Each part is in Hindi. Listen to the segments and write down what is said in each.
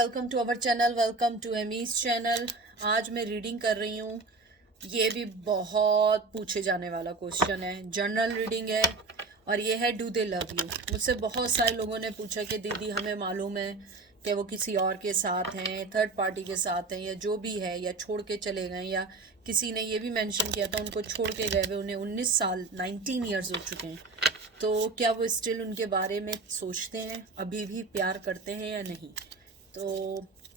Welcome to our channel, welcome to Amy's channel. आज मैं रीडिंग कर रही हूँ। ये भी बहुत पूछे जाने वाला क्वेश्चन है, जनरल रीडिंग है और ये है डू दे लव यू। मुझसे बहुत सारे लोगों ने पूछा कि दीदी हमें मालूम है कि वो किसी और के साथ हैं, थर्ड पार्टी के साथ हैं या जो भी है, या छोड़ के चले गए, या किसी ने ये भी मेंशन किया था उनको छोड़ के गए हुए उन्हें 19 साल 19 ईयर्स हो चुके हैं, तो क्या वो स्टिल उनके बारे में सोचते हैं, अभी भी प्यार करते हैं या नहीं। तो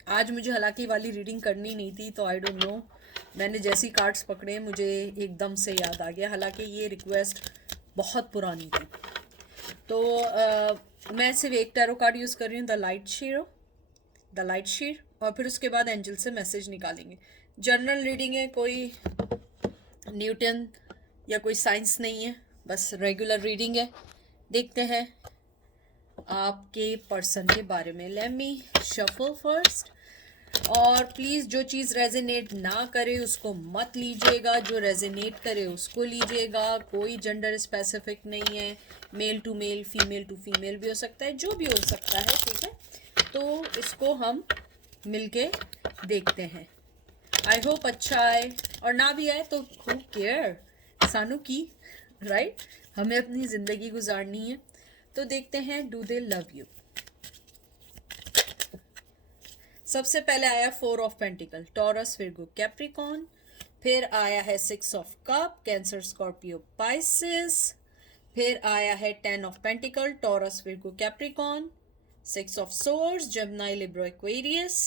आज मुझे हालांकि वाली रीडिंग करनी नहीं थी, तो आई डोंट नो, मैंने जैसी कार्ड्स पकड़े मुझे एकदम से याद आ गया। हालांकि ये रिक्वेस्ट बहुत पुरानी थी। तो मैं सिर्फ एक टैरो कार्ड यूज़ कर रही हूँ, द लाइट शीर, और फिर उसके बाद एंजल से मैसेज निकालेंगे। जनरल रीडिंग है, कोई न्यूटन या कोई साइंस नहीं है, बस रेगुलर रीडिंग है। देखते हैं आपके पर्सन के बारे में। Let me shuffle first. और प्लीज़ जो चीज़ रेजोनेट ना करे उसको मत लीजिएगा, जो रेजोनेट करे उसको लीजिएगा। कोई जेंडर स्पेसिफिक नहीं है, male to male, female to female भी हो सकता है, जो भी हो सकता है, ठीक है। तो इसको हम मिलके देखते हैं। आई होप अच्छा आए, और ना भी आए तो हु केयर, सानू की, राइट। हमें अपनी ज़िंदगी गुजारनी है। तो देखते हैं डू दे लव यू। सबसे पहले आया 4 of pentacle, taurus, Virgo, Capricorn. फिर आया है 6 of cup, cancer, Scorpio, Pisces. फिर आया है 10 of pentacle, taurus, Virgo, Capricorn. 6 of swords, Gemini, Libra, Aquarius.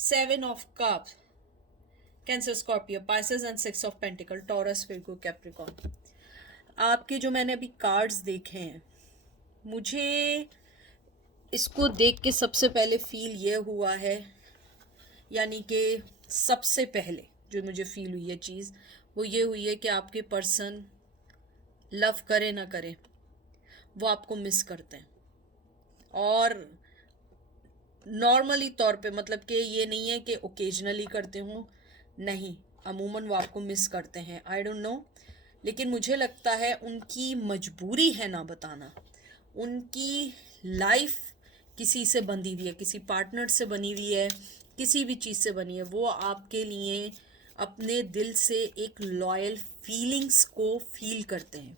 7 of cup, cancer, Scorpio, Pisces and 6 of pentacle, taurus, Virgo, Capricorn. आपके जो मैंने अभी कार्ड्स देखे हैं, मुझे इसको देख के सबसे पहले फील ये हुआ है, यानी कि सबसे पहले जो मुझे फील हुई है चीज़, वो ये हुई है कि आपके पर्सन लव करे ना करे, वो आपको मिस करते हैं। और नॉर्मली तौर पे, मतलब कि ये नहीं है कि ओकेजनली करते हों, नहीं, अमूमन वो आपको मिस करते हैं। आई डोंट नो, लेकिन मुझे लगता है उनकी मजबूरी है ना बताना। उनकी लाइफ किसी से बंधी हुई है, किसी पार्टनर से बनी हुई है, किसी भी चीज़ से बनी है। वो आपके लिए अपने दिल से एक लॉयल फीलिंग्स को फील करते हैं।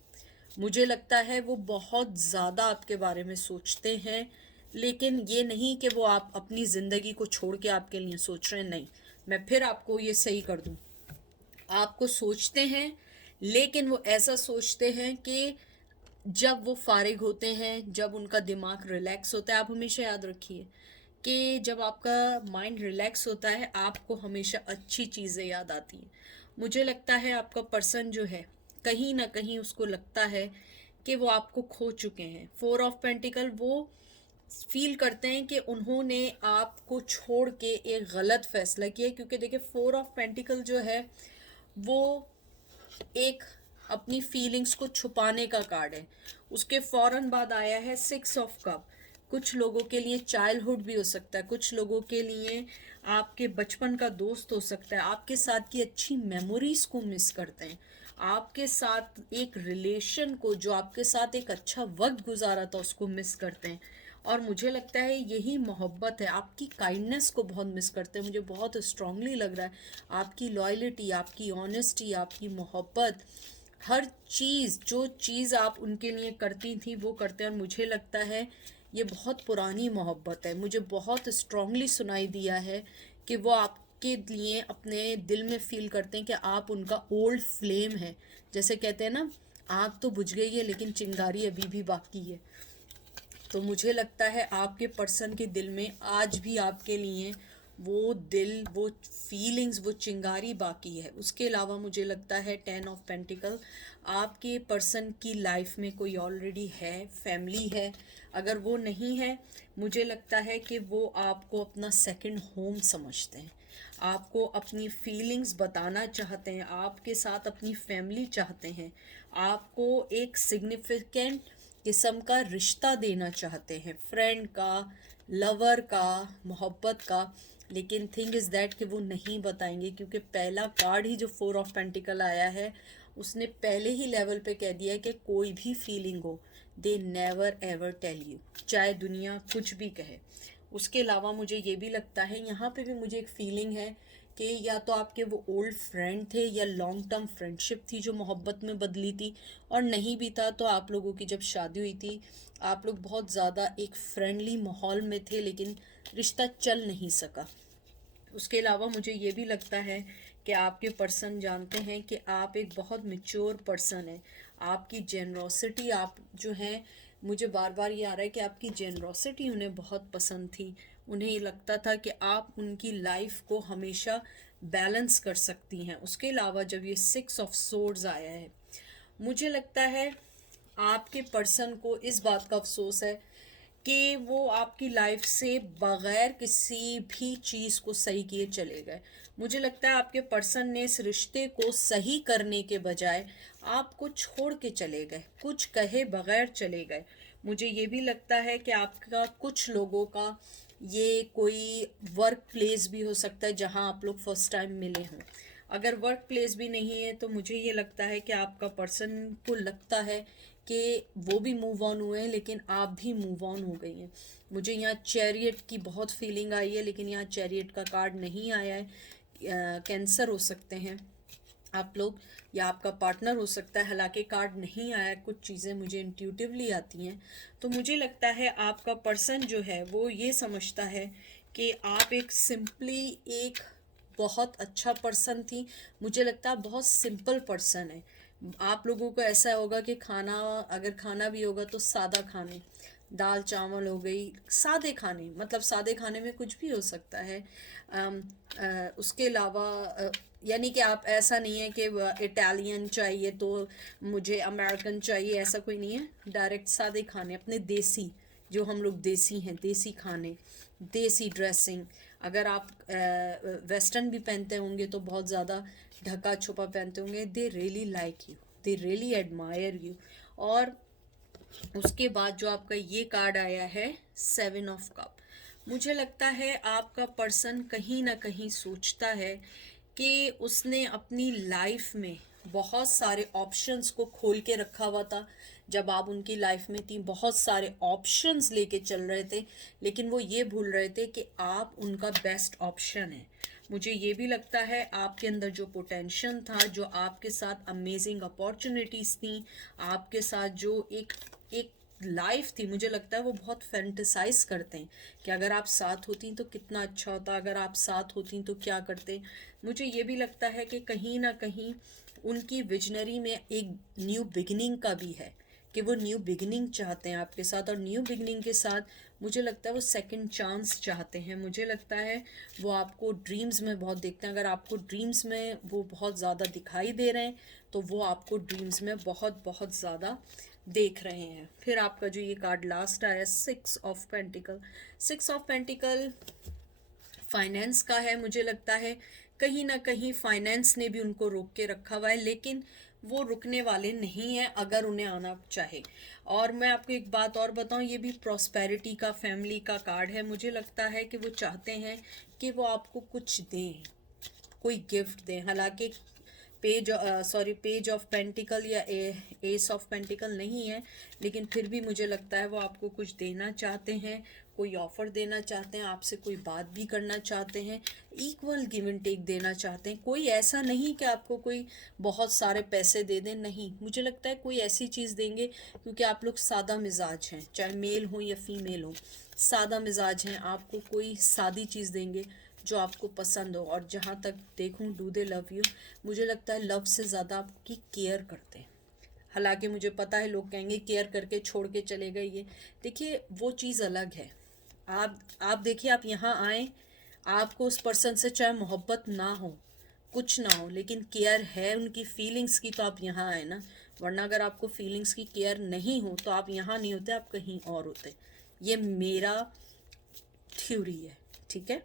मुझे लगता है वो बहुत ज़्यादा आपके बारे में सोचते हैं, लेकिन ये नहीं कि वो आप अपनी ज़िंदगी को छोड़ के आपके लिए सोच रहे हैं, नहीं। मैं फिर आपको ये सही कर दूं, आपको सोचते हैं, लेकिन वो ऐसा सोचते हैं कि जब वो फारिग होते हैं, जब उनका दिमाग रिलैक्स होता है, आप हमेशा याद रखिए कि जब आपका माइंड रिलैक्स होता है आपको हमेशा अच्छी चीज़ें याद आती हैं। मुझे लगता है आपका पर्सन जो है, कहीं ना कहीं उसको लगता है कि वो आपको खो चुके हैं। 4 ऑफ पेंटिकल, वो फील करते हैं कि उन्होंने आपको छोड़ के एक गलत फैसला किया, क्योंकि देखिए 4 ऑफ पेंटिकल जो है वो एक अपनी फीलिंग्स को छुपाने का कार्ड है। उसके फौरन बाद आया है 6 ऑफ कप। कुछ लोगों के लिए चाइल्डहुड भी हो सकता है, कुछ लोगों के लिए आपके बचपन का दोस्त हो सकता है, आपके साथ की अच्छी मेमोरीज को मिस करते हैं, आपके साथ एक रिलेशन को, जो आपके साथ एक अच्छा वक्त गुजारा था, उसको मिस करते हैं। और मुझे लगता है यही मोहब्बत है, आपकी काइंडनेस को बहुत मिस करते हैं। मुझे बहुत स्ट्रांगली लग रहा है आपकी लॉयल्टी, आपकी ऑनेस्टी, आपकी मोहब्बत, हर चीज़, जो चीज़ आप उनके लिए करती थी वो करते हैं। और मुझे लगता है ये बहुत पुरानी मोहब्बत है। मुझे बहुत स्ट्रांगली सुनाई दिया है कि वो आपके लिए अपने दिल में फील करते हैं कि आप उनका ओल्ड फ्लेम है। जैसे कहते हैं ना, आग तो बुझ गई है लेकिन चिंगारी अभी भी बाकी है। तो मुझे लगता है आपके पर्सन के दिल में आज भी आपके लिए वो दिल, वो फीलिंग्स, वो चिंगारी बाकी है। उसके अलावा मुझे लगता है 10 ऑफ पेंटिकल, आपके पर्सन की लाइफ में कोई ऑलरेडी है, फैमिली है। अगर वो नहीं है, मुझे लगता है कि वो आपको अपना सेकंड होम समझते हैं, आपको अपनी फीलिंग्स बताना चाहते हैं, आपके साथ अपनी फैमिली चाहते हैं, आपको एक सिग्निफिकेंट किस्म का रिश्ता देना चाहते हैं, फ्रेंड का, लवर का, मोहब्बत का। लेकिन थिंग इज़ दैट कि वो नहीं बताएंगे, क्योंकि पहला कार्ड ही जो 4 ऑफ पेंटिकल आया है, उसने पहले ही लेवल पे कह दिया है कि कोई भी फीलिंग हो, they never ever tell you, चाहे दुनिया कुछ भी कहे। उसके अलावा मुझे ये भी लगता है, यहाँ पे भी मुझे एक फीलिंग है कि या तो आपके वो ओल्ड फ्रेंड थे या लॉन्ग टर्म फ्रेंडशिप थी जो मोहब्बत में बदली थी, और नहीं भी था तो आप लोगों की जब शादी हुई थी आप लोग बहुत ज़्यादा एक फ्रेंडली माहौल में थे, लेकिन रिश्ता चल नहीं सका। उसके अलावा मुझे ये भी लगता है कि आपके पर्सन जानते हैं कि आप एक बहुत मैच्योर पर्सन हैं। आपकी जेनरोसिटी, आप जो हैं, मुझे बार बार ये आ रहा है कि आपकी जेनरोसिटी उन्हें बहुत पसंद थी। उन्हें ये लगता था कि आप उनकी लाइफ को हमेशा बैलेंस कर सकती हैं। उसके अलावा जब ये 6 ऑफ सोर्ड्स आया है, मुझे लगता है आपके पर्सन को इस बात का अफसोस है कि वो आपकी लाइफ से बग़ैर किसी भी चीज़ को सही किए चले गए। मुझे लगता है आपके पर्सन ने इस रिश्ते को सही करने के बजाय आपको छोड़ के चले गए, कुछ कहे बगैर चले गए। मुझे ये भी लगता है कि आपका कुछ लोगों का ये कोई वर्क प्लेस भी हो सकता है जहाँ आप लोग फर्स्ट टाइम मिले हों। अगर वर्क प्लेस भी नहीं है तो मुझे ये लगता है कि आपका पर्सन को लगता है कि वो भी मूव ऑन हुए हैं, लेकिन आप भी मूव ऑन हो गई हैं। मुझे यहाँ चैरियट की बहुत फीलिंग आई है, लेकिन यहाँ चैरियट का कार्ड नहीं आया है। कैंसर हो सकते हैं आप लोग, या आपका पार्टनर हो सकता है। हालांकि कार्ड नहीं आया, कुछ चीज़ें मुझे इंट्यूटिवली आती हैं। तो मुझे लगता है आपका पर्सन जो है वो ये समझता है कि आप एक सिंपली एक बहुत अच्छा पर्सन थी। मुझे लगता है बहुत सिंपल पर्सन है। आप लोगों को ऐसा होगा कि खाना, अगर खाना भी होगा तो सादा खाने, दाल चावल हो गई, सादे खाने, मतलब सादे खाने में कुछ भी हो सकता है। उसके अलावा यानी कि आप, ऐसा नहीं है कि इटालियन चाहिए तो मुझे अमेरिकन चाहिए, ऐसा कोई नहीं है। डायरेक्ट सादे खाने, अपने देसी, जो हम लोग देसी हैं, देसी खाने, देसी ड्रेसिंग। अगर आप वेस्टर्न भी पहनते होंगे तो बहुत ज़्यादा ढका छुपा पहनते होंगे। They really like you, they really admire you. और उसके बाद जो आपका ये कार्ड आया है 7 ऑफ कप, मुझे लगता है आपका पर्सन कहीं ना कहीं सोचता है कि उसने अपनी लाइफ में बहुत सारे ऑप्शंस को खोल के रखा हुआ था। जब आप उनकी लाइफ में थी बहुत सारे ऑप्शंस लेके चल रहे थे, लेकिन वो ये भूल रहे थे कि आप उनका बेस्ट ऑप्शन है। मुझे ये भी लगता है आपके अंदर जो पोटेंशियल था, जो आपके साथ अमेजिंग अपॉर्चुनिटीज़ थी, आपके साथ जो एक एक लाइफ थी, मुझे लगता है वो बहुत फैंटेसाइज करते हैं कि अगर आप साथ होती तो कितना अच्छा होता, अगर आप साथ होती तो क्या करते। मुझे ये भी लगता है कि कहीं ना कहीं उनकी विजनरी में एक न्यू बिगिनिंग का भी है, कि वो न्यू बिगिनिंग चाहते हैं आपके साथ। और न्यू बिगिनिंग के साथ मुझे लगता है वो सेकंड चांस चाहते हैं। मुझे लगता है वो आपको ड्रीम्स में बहुत देखते हैं। अगर आपको ड्रीम्स में वो बहुत ज़्यादा दिखाई दे रहे हैं तो वो आपको ड्रीम्स में बहुत बहुत ज़्यादा देख रहे हैं। फिर आपका जो ये कार्ड लास्ट आया 6 of pentacle, 6 of pentacle finance का है। मुझे लगता है कहीं ना कहीं फाइनेंस ने भी उनको रोक के रखा हुआ है, लेकिन वो रुकने वाले नहीं हैं अगर उन्हें आना चाहे। और मैं आपको एक बात और बताऊं, ये भी प्रॉस्पेरिटी का, फैमिली का कार्ड है। मुझे लगता है कि वो चाहते हैं कि वो आपको कुछ दें, कोई गिफ्ट दें। हालांकि पेज ऑफ पेंटिकल या एस ऑफ पेंटिकल नहीं है, लेकिन फिर भी मुझे लगता है वो आपको कुछ देना चाहते हैं, कोई ऑफ़र देना चाहते हैं, आपसे कोई बात भी करना चाहते हैं, इक्वल गिव एंड टेक देना चाहते हैं। कोई ऐसा नहीं कि आपको कोई बहुत सारे पैसे दे दें, नहीं, मुझे लगता है कोई ऐसी चीज़ देंगे, क्योंकि आप लोग सादा मिजाज हैं, चाहे मेल हो या फीमेल हो, सादा मिजाज हैं। आपको कोई सादी चीज़ देंगे जो आपको पसंद हो। और जहाँ तक देखूँ, डू दे लव यू, मुझे लगता है लव से ज़्यादा आपकी केयर करते हैं। हालांकि मुझे पता है लोग कहेंगे केयर करके छोड़ के चले गए, ये देखिए वो चीज़ अलग है। आप देखिए, आप यहाँ आए, आपको उस पर्सन से चाहे मोहब्बत ना हो, कुछ ना हो, लेकिन केयर है उनकी फीलिंग्स की, तो आप यहाँ आए ना। वरना अगर आपको फीलिंग्स की केयर नहीं हो तो आप यहाँ नहीं होते, आप कहीं और होते। ये मेरा थ्योरी है, ठीक है।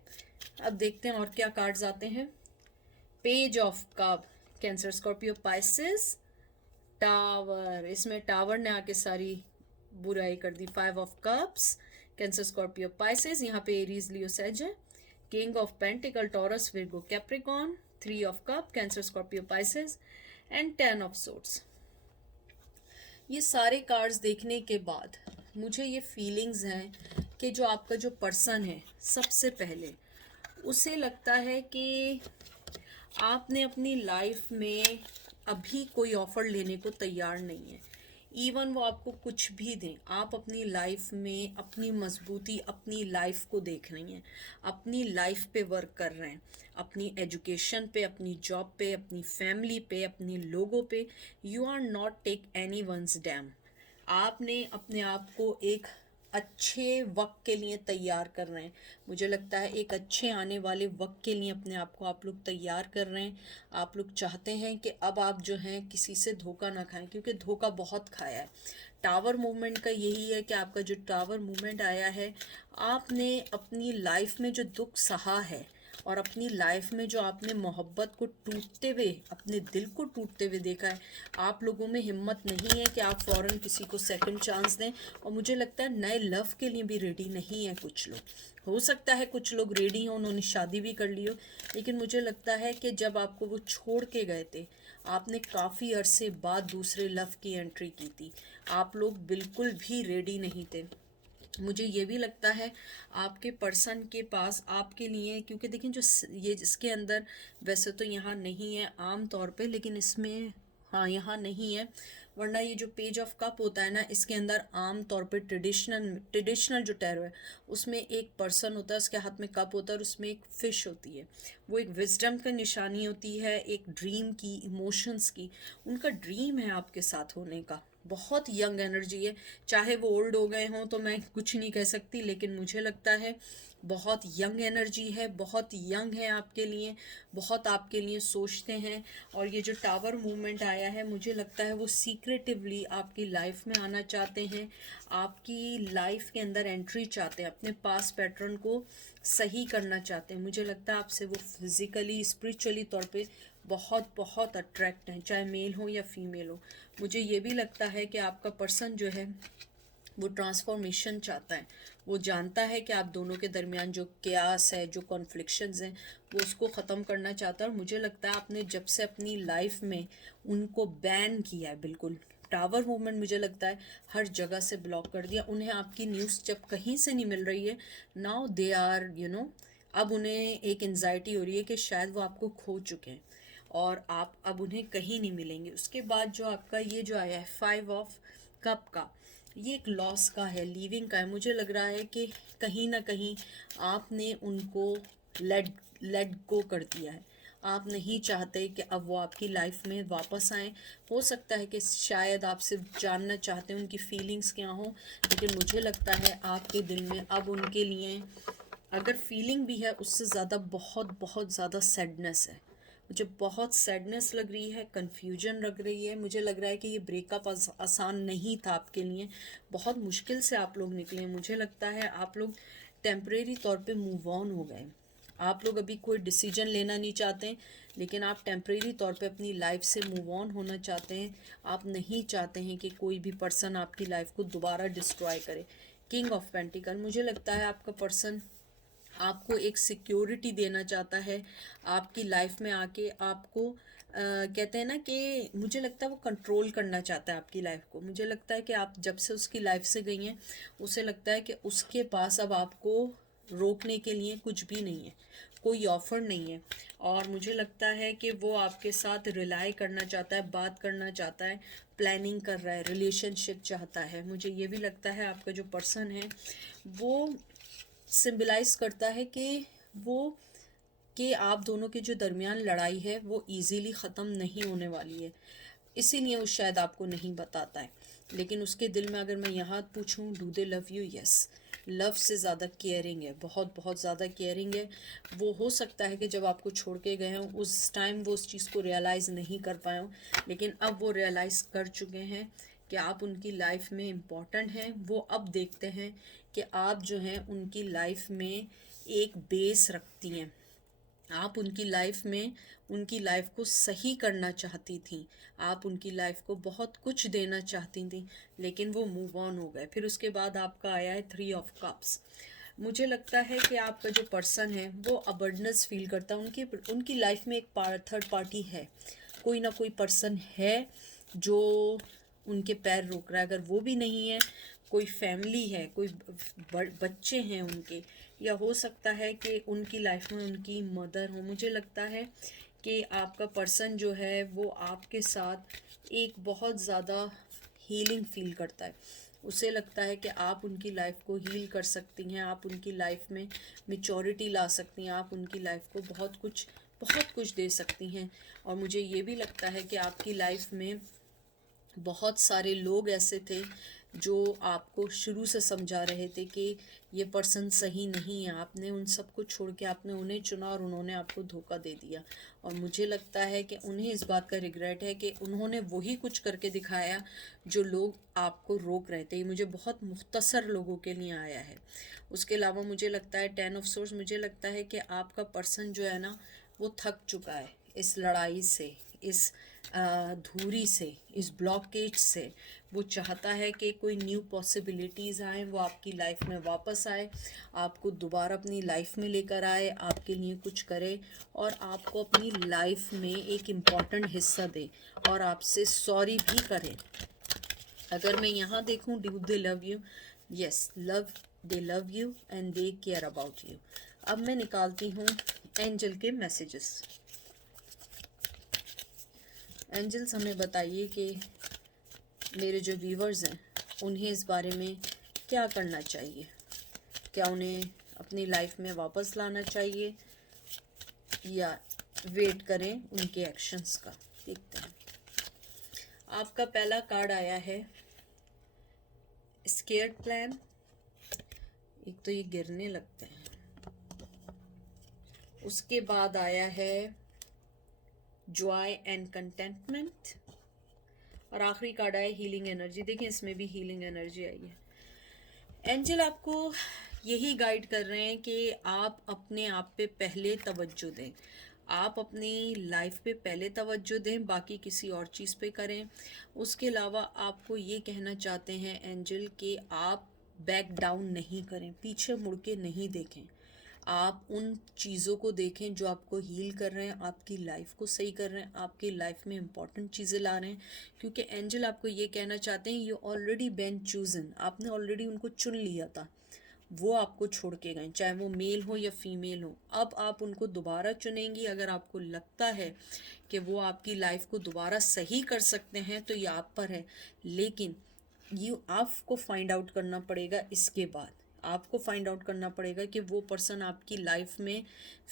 अब देखते हैं और क्या कार्ड्स आते हैं। Page of cup, cancer, Scorpio, Pisces, tower. इसमें टावर ने आके सारी बुराई कर दी। 5 of cups, cancer, Scorpio, Pisces. यहाँ पे एरीज, लियो, सेज है। King of pentacle, taurus, Virgo, Capricorn. 3 of cup, cancer, Scorpio, Pisces and 10 of swords. ये सारे कार्ड्स देखने के बाद मुझे ये फीलिंग्स हैं कि जो आपका जो पर्सन है, सबसे पहले उसे लगता है कि आपने अपनी लाइफ में अभी कोई ऑफ़र लेने को तैयार नहीं है। इवन वो आपको कुछ भी दें, आप अपनी लाइफ में अपनी मजबूती, अपनी लाइफ को देख रही हैं, अपनी लाइफ पे वर्क कर रहे हैं, अपनी एजुकेशन पे, अपनी जॉब पे, अपनी फैमिली पे, अपने लोगों पे। You are not take anyone's damn. आपने अपने आप को एक अच्छे वक्त के लिए तैयार कर रहे हैं। मुझे लगता है एक अच्छे आने वाले वक्त के लिए अपने आप को आप लोग तैयार कर रहे हैं। आप लोग चाहते हैं कि अब आप जो हैं किसी से धोखा ना खाएं, क्योंकि धोखा बहुत खाया है। टावर मूवमेंट का यही है कि आपका जो टावर मूवमेंट आया है, आपने अपनी लाइफ में जो दुख सहा है और अपनी लाइफ में जो आपने मोहब्बत को टूटते हुए, अपने दिल को टूटते हुए देखा है, आप लोगों में हिम्मत नहीं है कि आप फ़ौरन किसी को सेकंड चांस दें। और मुझे लगता है नए लव के लिए भी रेडी नहीं है कुछ लोग। हो सकता है कुछ लोग रेडी हों, उन्होंने शादी भी कर ली हो, लेकिन मुझे लगता है कि जब आपको वो छोड़ के गए थे, आपने काफ़ी अरसे बाद दूसरे लव की एंट्री की थी। आप लोग बिल्कुल भी रेडी नहीं थे। मुझे ये भी लगता है आपके पर्सन के पास आपके लिए, क्योंकि देखिए जो ये इसके अंदर, वैसे तो यहाँ नहीं है आम तौर पे, लेकिन इसमें हाँ यहाँ नहीं है, वरना ये जो पेज ऑफ कप होता है ना, इसके अंदर आम तौर पे ट्रेडिशनल जो टैरो है उसमें एक पर्सन होता है, उसके हाथ में कप होता है और उसमें एक फिश होती है। वो एक विजडम की निशानी होती है, एक ड्रीम की, इमोशंस की। उनका ड्रीम है आपके साथ होने का। बहुत यंग एनर्जी है। चाहे वो ओल्ड हो गए हों तो मैं कुछ नहीं कह सकती, लेकिन मुझे लगता है बहुत यंग एनर्जी है, बहुत यंग है आपके लिए, बहुत आपके लिए सोचते हैं। और ये जो टावर मूवमेंट आया है, मुझे लगता है वो सीक्रेटिवली आपकी लाइफ में आना चाहते हैं, आपकी लाइफ के अंदर एंट्री चाहते हैं, अपने पास पैटर्न को सही करना चाहते हैं। मुझे लगता है आपसे वो फिज़िकली, स्पिरिचुअली तौर पे बहुत बहुत अट्रैक्ट हैं, चाहे मेल हो या फीमेल हो। मुझे ये भी लगता है कि आपका पर्सन जो है वो ट्रांसफॉर्मेशन चाहता है। वो जानता है कि आप दोनों के दरमियान जो क्यास है, जो कॉन्फ्लिक्शंस हैं, वो उसको ख़त्म करना चाहता है। और मुझे लगता है आपने जब से अपनी लाइफ में उनको बैन किया है, बिल्कुल टावर मूवमेंट मुझे लगता है हर जगह से ब्लॉक कर दिया। उन्हें आपकी न्यूज़ जब कहीं से नहीं मिल रही है, नाउ दे आर अब उन्हें एक एंजाइटी हो रही है कि शायद वो आपको खो चुके हैं और आप अब उन्हें कहीं नहीं मिलेंगे। उसके बाद जो आपका ये जो आया है 5 ऑफ कप का, ये एक लॉस का है, लीविंग का है। मुझे लग रहा है कि कहीं ना कहीं आपने उनको लेट लेट गो कर दिया है। आप नहीं चाहते कि अब वो आपकी लाइफ में वापस आएँ। हो सकता है कि शायद आप सिर्फ जानना चाहते हैं उनकी फीलिंग्स क्या हों, लेकिन मुझे लगता है आपके दिल में अब उनके लिए अगर फीलिंग भी है, उससे ज़्यादा बहुत बहुत ज़्यादा सैडनेस है। मुझे बहुत सैडनेस लग रही है, कन्फ्यूजन लग रही है। मुझे लग रहा है कि ये ब्रेकअप आसान नहीं था आपके लिए, बहुत मुश्किल से आप लोग निकले। मुझे लगता है आप लोग टेम्परेरी तौर पे मूव ऑन हो गए। आप लोग अभी कोई डिसीजन लेना नहीं चाहते, लेकिन आप टेम्परेरी तौर पे अपनी लाइफ से मूव ऑन होना चाहते हैं। आप नहीं चाहते हैं कि कोई भी पर्सन आपकी लाइफ को दोबारा डिस्ट्रॉय करे। किंग ऑफ पेंटिकल, मुझे लगता है आपका पर्सन आपको एक सिक्योरिटी देना चाहता है, आपकी लाइफ में आके आपको कहते हैं ना कि मुझे लगता है वो कंट्रोल करना चाहता है आपकी लाइफ को। मुझे लगता है कि आप जब से उसकी लाइफ से गई हैं, उसे लगता है कि उसके पास अब आपको रोकने के लिए कुछ भी नहीं है, कोई ऑफ़र नहीं है। और मुझे लगता है कि वो आपके साथ रिलाई करना चाहता है, बात करना चाहता है, प्लानिंग कर रहा है, रिलेशनशिप चाहता है। मुझे ये भी लगता है आपका जो पर्सन है वो सिंबलाइज करता है कि आप दोनों के जो दरमियान लड़ाई है वो इजीली ख़त्म नहीं होने वाली है, इसीलिए वो शायद आपको नहीं बताता है। लेकिन उसके दिल में अगर मैं यहाँ पूछूं, do they love you? Yes, love से ज़्यादा केयरिंग है, बहुत बहुत ज़्यादा केयरिंग है। वो हो सकता है कि जब आपको छोड़ के गए हों उस टाइम वो उस चीज़ को रियलाइज़ नहीं कर पाए हों, लेकिन अब वो रियलाइज़ कर चुके हैं कि आप उनकी लाइफ में इम्पॉर्टेंट हैं। वो अब देखते हैं कि आप जो हैं उनकी लाइफ में एक बेस रखती हैं। आप उनकी लाइफ में उनकी लाइफ को सही करना चाहती थी, आप उनकी लाइफ को बहुत कुछ देना चाहती थी, लेकिन वो मूव ऑन हो गए। फिर उसके बाद आपका आया है 3 ऑफ कप्स। मुझे लगता है कि आपका जो पर्सन है वो अबर्डनेस फील करता है। उनकी लाइफ में एक थर्ड पार्टी है, कोई ना कोई पर्सन है जो उनके पैर रोक रहा है। अगर वो भी नहीं है कोई फैमिली है, कोई बच्चे हैं उनके, या हो सकता है कि उनकी लाइफ में उनकी मदर हो। मुझे लगता है कि आपका पर्सन जो है वो आपके साथ एक बहुत ज़्यादा हीलिंग फील करता है। उसे लगता है कि आप उनकी लाइफ को हील कर सकती हैं, आप उनकी लाइफ में मैच्योरिटी ला सकती हैं, आप उनकी लाइफ को बहुत कुछ दे सकती हैं। और मुझे ये भी लगता है कि आपकी लाइफ में बहुत सारे लोग ऐसे थे जो आपको शुरू से समझा रहे थे कि ये पर्सन सही नहीं है। आपने उन सबको छोड़ के आपने उन्हें चुना और उन्होंने आपको धोखा दे दिया। और मुझे लगता है कि उन्हें इस बात का रिग्रेट है कि उन्होंने वही कुछ करके दिखाया जो लोग आपको रोक रहे थे। ये मुझे बहुत मुख्तसर लोगों के लिए आया है। उसके अलावा मुझे लगता है 10 ऑफ सोर्स, मुझे लगता है कि आपका पर्सन जो है ना वो थक चुका है इस लड़ाई से, इस धूरी से, इस ब्लॉकेज से। वो चाहता है कि कोई न्यू पॉसिबिलिटीज़ आए, वो आपकी लाइफ में वापस आए, आपको दोबारा अपनी लाइफ में लेकर आए, आपके लिए कुछ करे और आपको अपनी लाइफ में एक इम्पॉर्टेंट हिस्सा दे और आपसे सॉरी भी करे। अगर मैं यहाँ देखूँ, do they love you? Yes, they love you and they care about you. अब मैं निकालती हूँ एंजल के मैसेजेस। एंजल्स हमें बताइए कि मेरे जो व्यूवर्स हैं उन्हें इस बारे में क्या करना चाहिए। क्या उन्हें अपनी लाइफ में वापस लाना चाहिए या वेट करें उनके एक्शंस का? देखते हैं। आपका पहला कार्ड आया है स्केयर्ड प्लान। एक तो ये गिरने लगते हैं। उसके बाद आया है जॉय एंड कंटेंटमेंट और आखिरी कार्ड आया हीलिंग एनर्जी। देखें इसमें भी हीलिंग एनर्जी आई है। एंजल आपको यही गाइड कर रहे हैं कि आप अपने आप पे पहले तवज्जो दें, आप अपनी लाइफ पे पहले तवज्जो दें, बाकी किसी और चीज़ पे करें। उसके अलावा आपको ये कहना चाहते हैं एंजल कि आप बैक डाउन नहीं करें, पीछे मुड़ के नहीं देखें। आप उन चीज़ों को देखें जो आपको हील कर रहे हैं, आपकी लाइफ को सही कर रहे हैं, आपकी लाइफ में इंपॉर्टेंट चीज़ें ला रहे हैं। क्योंकि एंजल आपको ये कहना चाहते हैं यू ऑलरेडी बीन चूजन, आपने ऑलरेडी उनको चुन लिया था, वो आपको छोड़ के गए, चाहे वो मेल हो या फीमेल हो। अब आप उनको दोबारा चुनेंगी। अगर आपको लगता है कि वो आपकी लाइफ को दोबारा सही कर सकते हैं तो ये आप पर है, लेकिन आपको फाइंड आउट करना पड़ेगा। इसके बाद आपको फाइंड आउट करना पड़ेगा कि वो पर्सन आपकी लाइफ में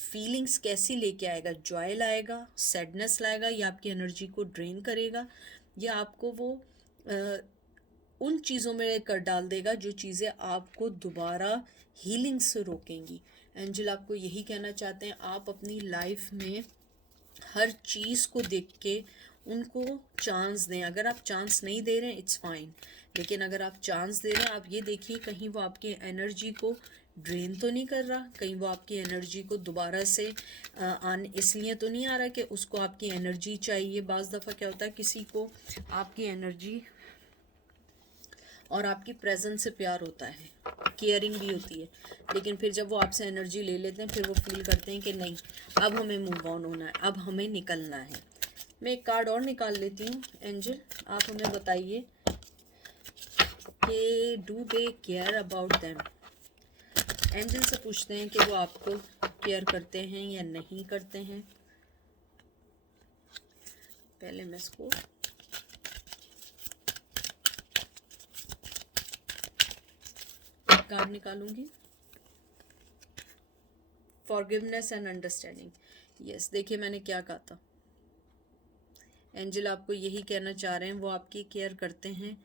फीलिंग्स कैसी लेके आएगा, जॉय लाएगा, सैडनेस लाएगा, या आपकी एनर्जी को ड्रेन करेगा, या आपको वो उन चीज़ों में कर डाल देगा जो चीज़ें आपको दोबारा हीलिंग से रोकेंगी। एंजल आपको यही कहना चाहते हैं आप अपनी लाइफ में हर चीज़ को देख के उनको चांस दें। अगर आप चांस नहीं दे रहे हैं इट्स फाइन, लेकिन अगर आप चांस दे रहे हैं, आप ये देखिए कहीं वो आपकी एनर्जी को ड्रेन तो नहीं कर रहा, कहीं वो आपकी एनर्जी को दोबारा से आने इसलिए तो नहीं आ रहा कि उसको आपकी एनर्जी चाहिए। बाज़ दफ़ा क्या होता है किसी को आपकी एनर्जी और आपकी प्रेजेंस से प्यार होता है, केयरिंग भी होती है, लेकिन फिर जब वो आपसे एनर्जी ले लेते हैं फिर वो फील करते हैं कि नहीं अब हमें मूव ऑन होना है, अब हमें निकलना है। मैं एक कार्ड और निकाल लेती हूँ। एंजल आप हमें बताइए कि do they care about them. Angel से पूछते हैं कि वो आपको केयर करते हैं या नहीं करते हैं। पहले मैं इसको कार्ड निकालूंगी। Forgiveness and understanding. यस, देखिए मैंने क्या कहा था। एंजल आपको यही कहना चाह रहे हैं वो आपकी केयर करते हैं,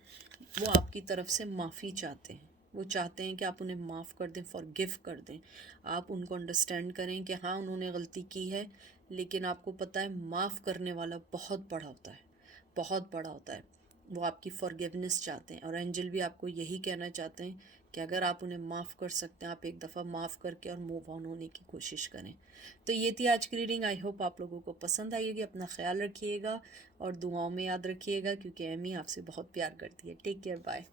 वो आपकी तरफ से माफ़ी चाहते हैं, वो चाहते हैं कि आप उन्हें माफ़ कर दें, फॉरगिव कर दें। आप उनको अंडरस्टैंड करें कि हाँ उन्होंने गलती की है, लेकिन आपको पता है माफ़ करने वाला बहुत बड़ा होता है, बहुत बड़ा होता है। वो आपकी फॉरगिवनेस चाहते हैं और एंजल भी आपको यही कहना चाहते हैं कि अगर आप उन्हें माफ़ कर सकते हैं, आप एक दफ़ा माफ़ करके और मूव ऑन होने की कोशिश करें। तो ये थी आज की रीडिंग। आई होप आप लोगों को पसंद आएगी। अपना ख्याल रखिएगा और दुआओं में याद रखिएगा, क्योंकि एमी आपसे बहुत प्यार करती है। Take care, bye.